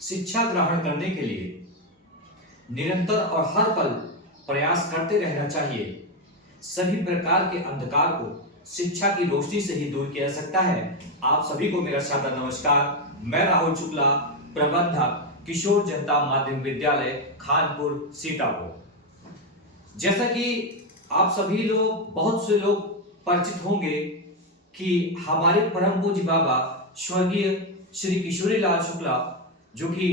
शिक्षा ग्रहण करने के लिए निरंतर और हर पल प्रयास करते रहना चाहिए। सभी प्रकार के अंधकार को शिक्षा की रोशनी से ही दूर किया जा सकता है। आप सभी को मेरा सादर नमस्कार। मैं राहुल शुक्ला, प्रबंधक किशोर जनता माध्यमिक विद्यालय खानपुर सीतापुर। जैसा कि आप सभी लोग, बहुत से लोग परिचित होंगे कि हमारे परम पूज्य बाबा स्वर्गीय श्री किशोरी लाल शुक्ला, जो कि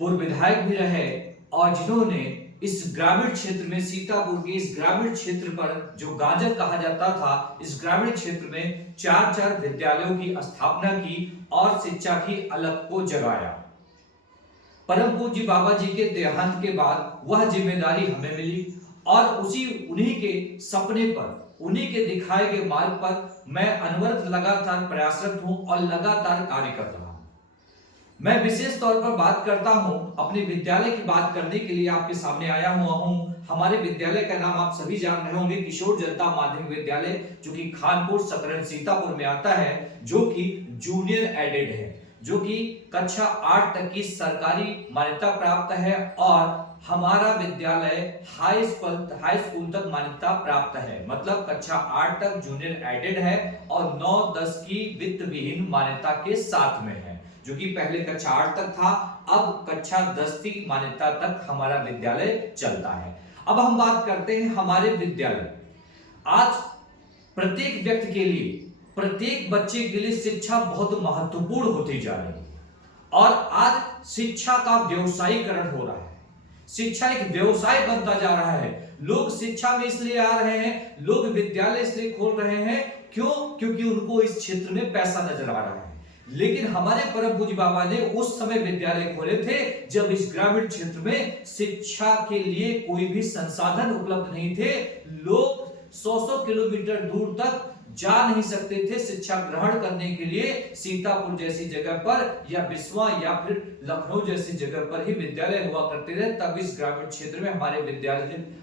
पूर्व विधायक भी रहे और जिन्होंने इस ग्रामीण क्षेत्र में, सीतापुर के इस ग्रामीण क्षेत्र पर जो गाजर कहा जाता था, इस ग्रामीण क्षेत्र में 4 विद्यालयों की स्थापना की और शिक्षा की अलख को जगाया। परम पूज्य बाबा जी के देहांत के बाद वह जिम्मेदारी हमें मिली और उन्हीं के सपने पर, उन्हीं के दिखाए गए मार्ग पर मैं अनवरत लगातार प्रयासरत हूं और लगातार कार्य कर रहा हूं। मैं विशेष तौर पर बात करता हूं, अपने विद्यालय की बात करने के लिए आपके सामने आया हुआ हूं। हमारे विद्यालय का नाम आप सभी जान रहे होंगे, किशोर जनता माध्यमिक विद्यालय, जो कि खानपुर सकरन सीतापुर में आता है, जो कि जूनियर एडेड है, जो कि कक्षा 8 तक की सरकारी मान्यता प्राप्त है और हमारा विद्यालय हाई स्कूल तक मान्यता प्राप्त है। मतलब कक्षा 8 तक जूनियर एडेड है और 9-10 की वित्त विहीन मान्यता के साथ में है, जो कि पहले कक्षा 8 तक था, अब कक्षा 10 की मान्यता तक हमारा विद्यालय चलता है। अब हम बात करते हैं हमारे विद्यालय। आज प्रत्येक व्यक्ति के लिए, प्रत्येक बच्चे के लिए शिक्षा बहुत महत्वपूर्ण होती जा रही है और आज शिक्षा का व्यवसायीकरण हो रहा है। शिक्षा एक व्यवसाय बनता जा रहा है। लोग शिक्षा में इसलिए आ रहे हैं, लोग विद्यालय इसलिए खोल रहे हैं, क्यों? क्योंकि उनको इस क्षेत्र में पैसा नजर आ रहा है। लेकिन हमारे परम पूज्य बाबा ने उस समय विद्यालय खोले थे जब इस ग्रामीण क्षेत्र में शिक्षा के लिए कोई भी संसाधन उपलब्ध नहीं थे। लोग 100 किलोमीटर दूर तक जा नहीं सकते थे शिक्षा ग्रहण करने के लिए। सीतापुर जैसी जगह पर या बिस्वा या फिर लखनऊ जैसी जगह पर ही विद्यालय हुआ करते थे। तब इस ग्रामीण क्षेत्र में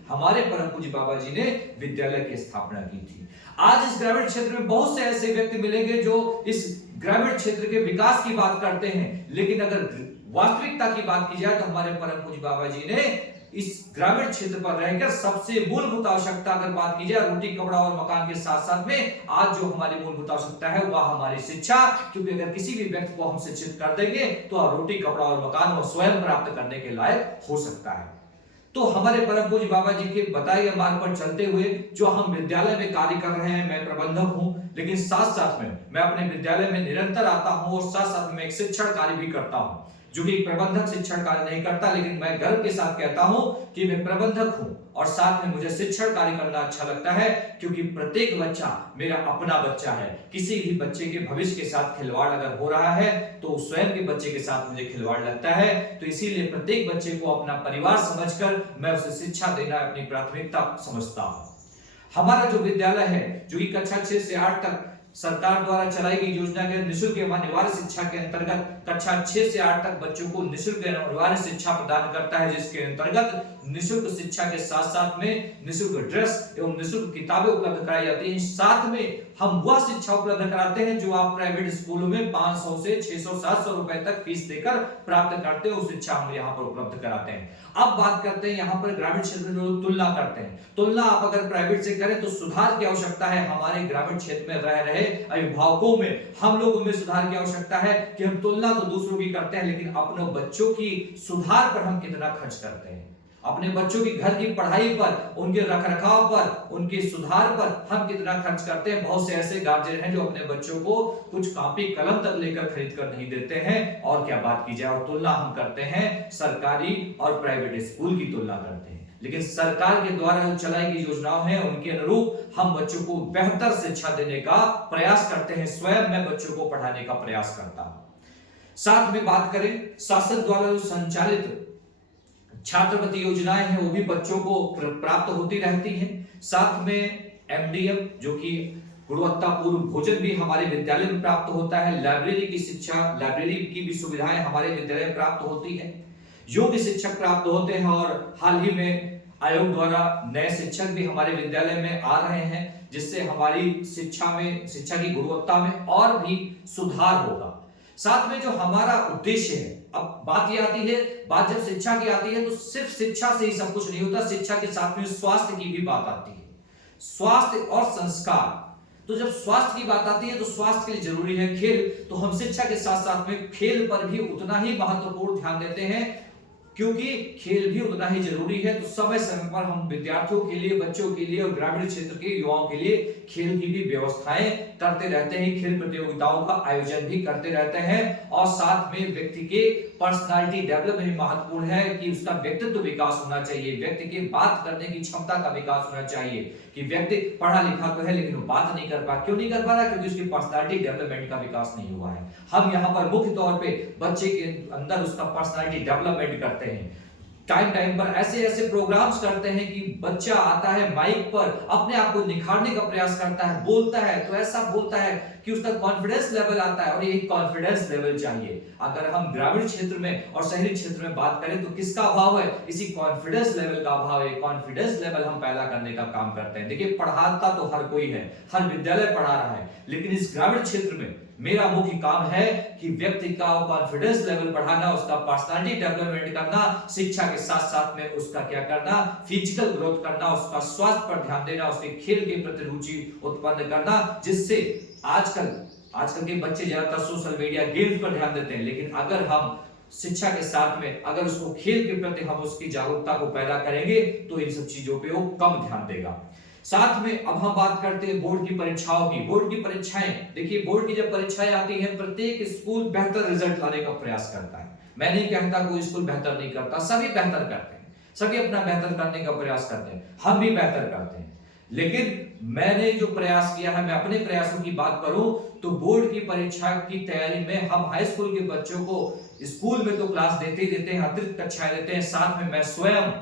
हमारे परम पूज्य बाबा जी ने विद्यालय की स्थापना की थी। आज इस ग्रामीण क्षेत्र में बहुत से ऐसे व्यक्ति मिलेंगे जो इस ग्रामीण क्षेत्र के विकास की बात करते हैं, लेकिन अगर वास्तविकता की बात की जाए तो हमारे परम पूज्य बाबा जी ने इस ग्रामीण क्षेत्र पर रहकर सबसे मूलभूत आवश्यकता अगर बात की जाए, रोटी कपड़ा और मकान के साथ साथ में आज जो हमारी मूलभूत आवश्यकता है वह हमारी शिक्षा। क्योंकि अगर किसी भी व्यक्ति को हम शिक्षित कर देंगे तो रोटी कपड़ा और मकान वो स्वयं प्राप्त करने के लायक हो सकता है। तो हमारे परम पूज्य बाबा जी के बताए गए मार्ग पर चलते हुए जो हम विद्यालय में कार्य कर रहे हैं, मैं प्रबंधक हूं, लेकिन साथ साथ में मैं अपने विद्यालय में निरंतर आता हूं और साथ साथ में एक शिक्षण कार्य भी करता हूं, जो कि प्रबंधक शिक्षण कार्य नहीं करता, लेकिन मैं गर्व के साथ कहता हूं कि मैं प्रबंधक हूं और साथ में मुझे शिक्षण कार्य करना अच्छा लगता है। क्योंकि प्रत्येक बच्चा मेरा अपना बच्चा है। किसी भी बच्चे के भविष्य के साथ खिलवाड़ अगर हो रहा है तो स्वयं के बच्चे के साथ मुझे खिलवाड़ लगता है। तो इसीलिए प्रत्येक बच्चे को अपना परिवार समझकर मैं उसे शिक्षा देना अपनी प्राथमिकता समझता हूं। हमारा जो विद्यालय है, जो कि कक्षा 6 से 8 तक सरकार द्वारा चलाई गई योजना के निःशुल्क एवं अनिवार्य शिक्षा के अंतर्गत कक्षा 6 से 8 तक बच्चों को निःशुल्क एवं अनिवार्य शिक्षा प्रदान करता है, जिसके अंतर्गत निःशुल्क शिक्षा के साथ साथ में निःशुल्क ड्रेस एवं निःशुल्क किताबें उपलब्ध कराई जाती हैं। साथ में हम वह शिक्षा उपलब्ध कराते हैं जो आप प्राइवेट स्कूलों में 500 से 600-700 रुपए तक फीस देकर प्राप्त करते हो, शिक्षा हम यहाँ पर उपलब्ध कराते हैं। अब बात करते हैं यहाँ पर ग्रामीण क्षेत्र में जो तुलना करते हैं। तुलना आप अगर प्राइवेट से करें तो सुधार की आवश्यकता है। हमारे ग्रामीण क्षेत्र में रह रहे अभिभावकों में, हम लोगों में सुधार की आवश्यकता है कि हम तुलना तो दूसरों की करते हैं, लेकिन अपने बच्चों की सुधार पर हम कितना खर्च करते हैं। अपने बच्चों की घर की पढ़ाई पर, उनके रखरखाव पर, उनके सुधार पर हम कितना खर्च करते हैं। बहुत से ऐसे गार्जियन हैं जो अपने बच्चों को कुछ कॉपी कलम तक लेकर खरीद कर नहीं देते हैं, और क्या बात की जाए। और तुलना हम करते हैं सरकारी और प्राइवेट स्कूल की तुलना करते हैं। लेकिन सरकार के द्वारा जो चलाई गई योजनाएं हैं उनके अनुरूप हम बच्चों को बेहतर शिक्षा देने का प्रयास करते हैं। स्वयं मैं बच्चों को पढ़ाने का प्रयास करता हूं। साथ में बात करें, शासन द्वारा जो संचालित छात्रवृत्ति योजनाएं हैं वो भी बच्चों को प्राप्त होती रहती हैं। साथ में एमडीएम, जो कि गुणवत्तापूर्ण भोजन, भी हमारे विद्यालय में प्राप्त होता है। लाइब्रेरी की शिक्षा, लाइब्रेरी की भी सुविधाएं हमारे विद्यालय में प्राप्त होती है। योग्य शिक्षक प्राप्त होते हैं और हाल ही में आयोग द्वारा नए शिक्षक भी हमारे विद्यालय में आ रहे हैं, जिससे हमारी शिक्षा की गुणवत्ता में और भी सुधार होगा। साथ में जो हमारा उद्देश्य है, अब बात ये आती है, बात जब शिक्षा की आती है तो सिर्फ शिक्षा से ही सब कुछ नहीं होता, शिक्षा के साथ में स्वास्थ्य की भी बात आती है, स्वास्थ्य और संस्कार। तो जब स्वास्थ्य की बात आती है तो स्वास्थ्य के लिए जरूरी है खेल, तो हम शिक्षा के साथ साथ में खेल पर भी उतना ही महत्वपूर्ण ध्यान देते हैं, क्योंकि खेल भी उतना ही जरूरी है। तो समय समय पर हम विद्यार्थियों के लिए, बच्चों के लिए और ग्रामीण क्षेत्र के युवाओं के लिए खेल की भी व्यवस्थाएं करते रहते हैं, खेल प्रतियोगिताओं का आयोजन भी करते रहते हैं। और साथ में व्यक्ति के पर्सनालिटी डेवलपमेंट भी महत्वपूर्ण है कि उसका व्यक्तित्व विकास होना चाहिए, व्यक्ति के बात करने की क्षमता का विकास होना चाहिए, कि व्यक्ति पढ़ा लिखा तो है लेकिन वो बात नहीं कर पा, क्यों नहीं कर पा रहा? क्योंकि उसकी पर्सनालिटी डेवलपमेंट का विकास नहीं हुआ है। हम यहाँ पर मुख्य तौर पे बच्चे के अंदर उसका पर्सनालिटी डेवलपमेंट करते हैं, टाइम टाइम पर ऐसे ऐसे प्रोग्राम्स करते हैं कि बच्चा आता है माइक पर, अपने आप को निखारने का प्रयास करता है, बोलता है तो ऐसा बोलता है कि उसका कॉन्फिडेंस लेवल आता है, और यही कॉन्फिडेंस लेवल चाहिए। अगर हम ग्रामीण क्षेत्र में और शहरी क्षेत्र में बात करें तो किसका अभाव है? इसी कॉन्फिडेंस लेवल का अभाव है। कॉन्फिडेंस लेवल हम पैदा करने का काम करते हैं। देखिए, पढ़ाता तो हर कोई है, हर विद्यालय पढ़ा रहा है, लेकिन इस ग्रामीण क्षेत्र में मेरा मुख्य काम है कि व्यक्ति का कॉन्फिडेंस लेवल बढ़ाना, उसका पर्सनालिटी डेवलपमेंट करना, शिक्षा के साथ साथ में उसका क्या करना, फिजिकल ग्रोथ करना, उसका स्वास्थ्य पर ध्यान देना, उसके खेल के प्रति रुचि उत्पन्न करना, जिससे आजकल के बच्चे ज्यादातर सोशल मीडिया गेम्स पर ध्यान देते हैं, लेकिन अगर हम शिक्षा के साथ में अगर उसको खेल के प्रति हम उसकी जागरूकता को पैदा करेंगे तो इन सब चीजों पे वो कम ध्यान देगा। साथ में अब हम बात करते हैं बोर्ड की परीक्षाओं की। बोर्ड की परीक्षाएं, देखिए बोर्ड की जब परीक्षाएं आती हैं, प्रत्येक स्कूल बेहतर रिजल्ट लाने का प्रयास करता है। मैं नहीं कहता कोई स्कूल बेहतर नहीं करता, सभी बेहतर करते हैं, सभी अपना बेहतर करने का प्रयास करते हैं, हम भी बेहतर करते हैं। लेकिन मैंने जो प्रयास किया है, मैं अपने प्रयासों की बात करूं तो बोर्ड की परीक्षा की तैयारी में हम हाई स्कूल के बच्चों को स्कूल में तो क्लास देते ही देते हैं, अतिरिक्त कक्षाएं देते हैं, साथ में मैं स्वयं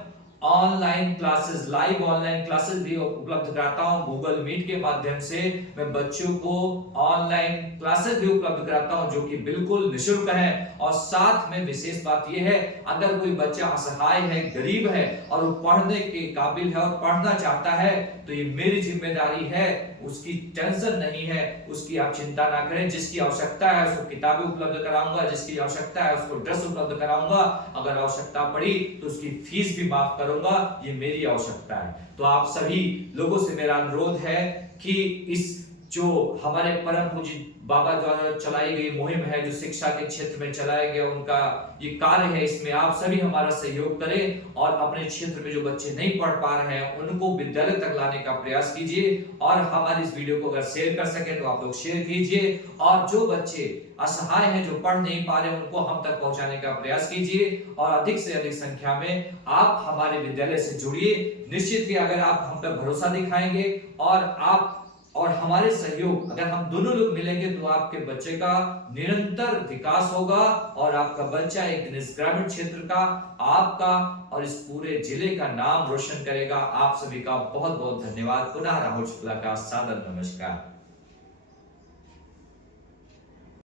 online classes, live online classes भी उपलब्ध कराता हूं। गूगल मीट के माध्यम से मैं बच्चों को ऑनलाइन क्लासेस भी उपलब्ध कराता हूं, जो कि बिल्कुल निःशुल्क है। और साथ में विशेष बात यह है, अगर कोई बच्चा असहाय है, गरीब है और वो पढ़ने के काबिल है और पढ़ना चाहता है, तो ये मेरी जिम्मेदारी है, उसकी टेंशन नहीं है, उसकी आप चिंता ना करें। जिसकी आवश्यकता है उसको किताबें उपलब्ध कराऊंगा, जिसकी आवश्यकता है उसको ड्रेस उपलब्ध कराऊंगा, अगर आवश्यकता पड़ी तो उसकी फीस भी माफ करूंगा, ये मेरी आवश्यकता है। तो आप सभी लोगों से मेरा अनुरोध है कि इस जो हमारे परम पूज्य बाबा द्वारा चलाई गई मुहिम है, जो शिक्षा के क्षेत्र में चलाया गया उनका ये कार्य है, इसमें आप सभी हमारा सहयोग करें और अपने क्षेत्र में जो बच्चे नहीं पढ़ पा रहे हैं उनको विद्यालय तक लाने का प्रयास कीजिए। और हमारी इस वीडियो को अगर शेयर कर सके तो आप लोग शेयर कीजिए, और जो बच्चे असहाय हैं, जो पढ़ नहीं पा रहे, उनको हम तक पहुंचाने का प्रयास कीजिए, और अधिक से अधिक संख्या में आप हमारे विद्यालय से जुड़िए। निश्चित ही अगर आप हम पर भरोसा दिखाएंगे और आप और हमारे सहयोग, अगर हम दोनों लोग मिलेंगे तो आपके बच्चे का निरंतर विकास होगा, और आपका बच्चा एक दिन इस ग्रामीण क्षेत्र का, आपका और इस पूरे जिले का नाम रोशन करेगा। आप सभी का बहुत बहुत धन्यवाद। पुनः राहुल शुक्ला का सादर नमस्कार।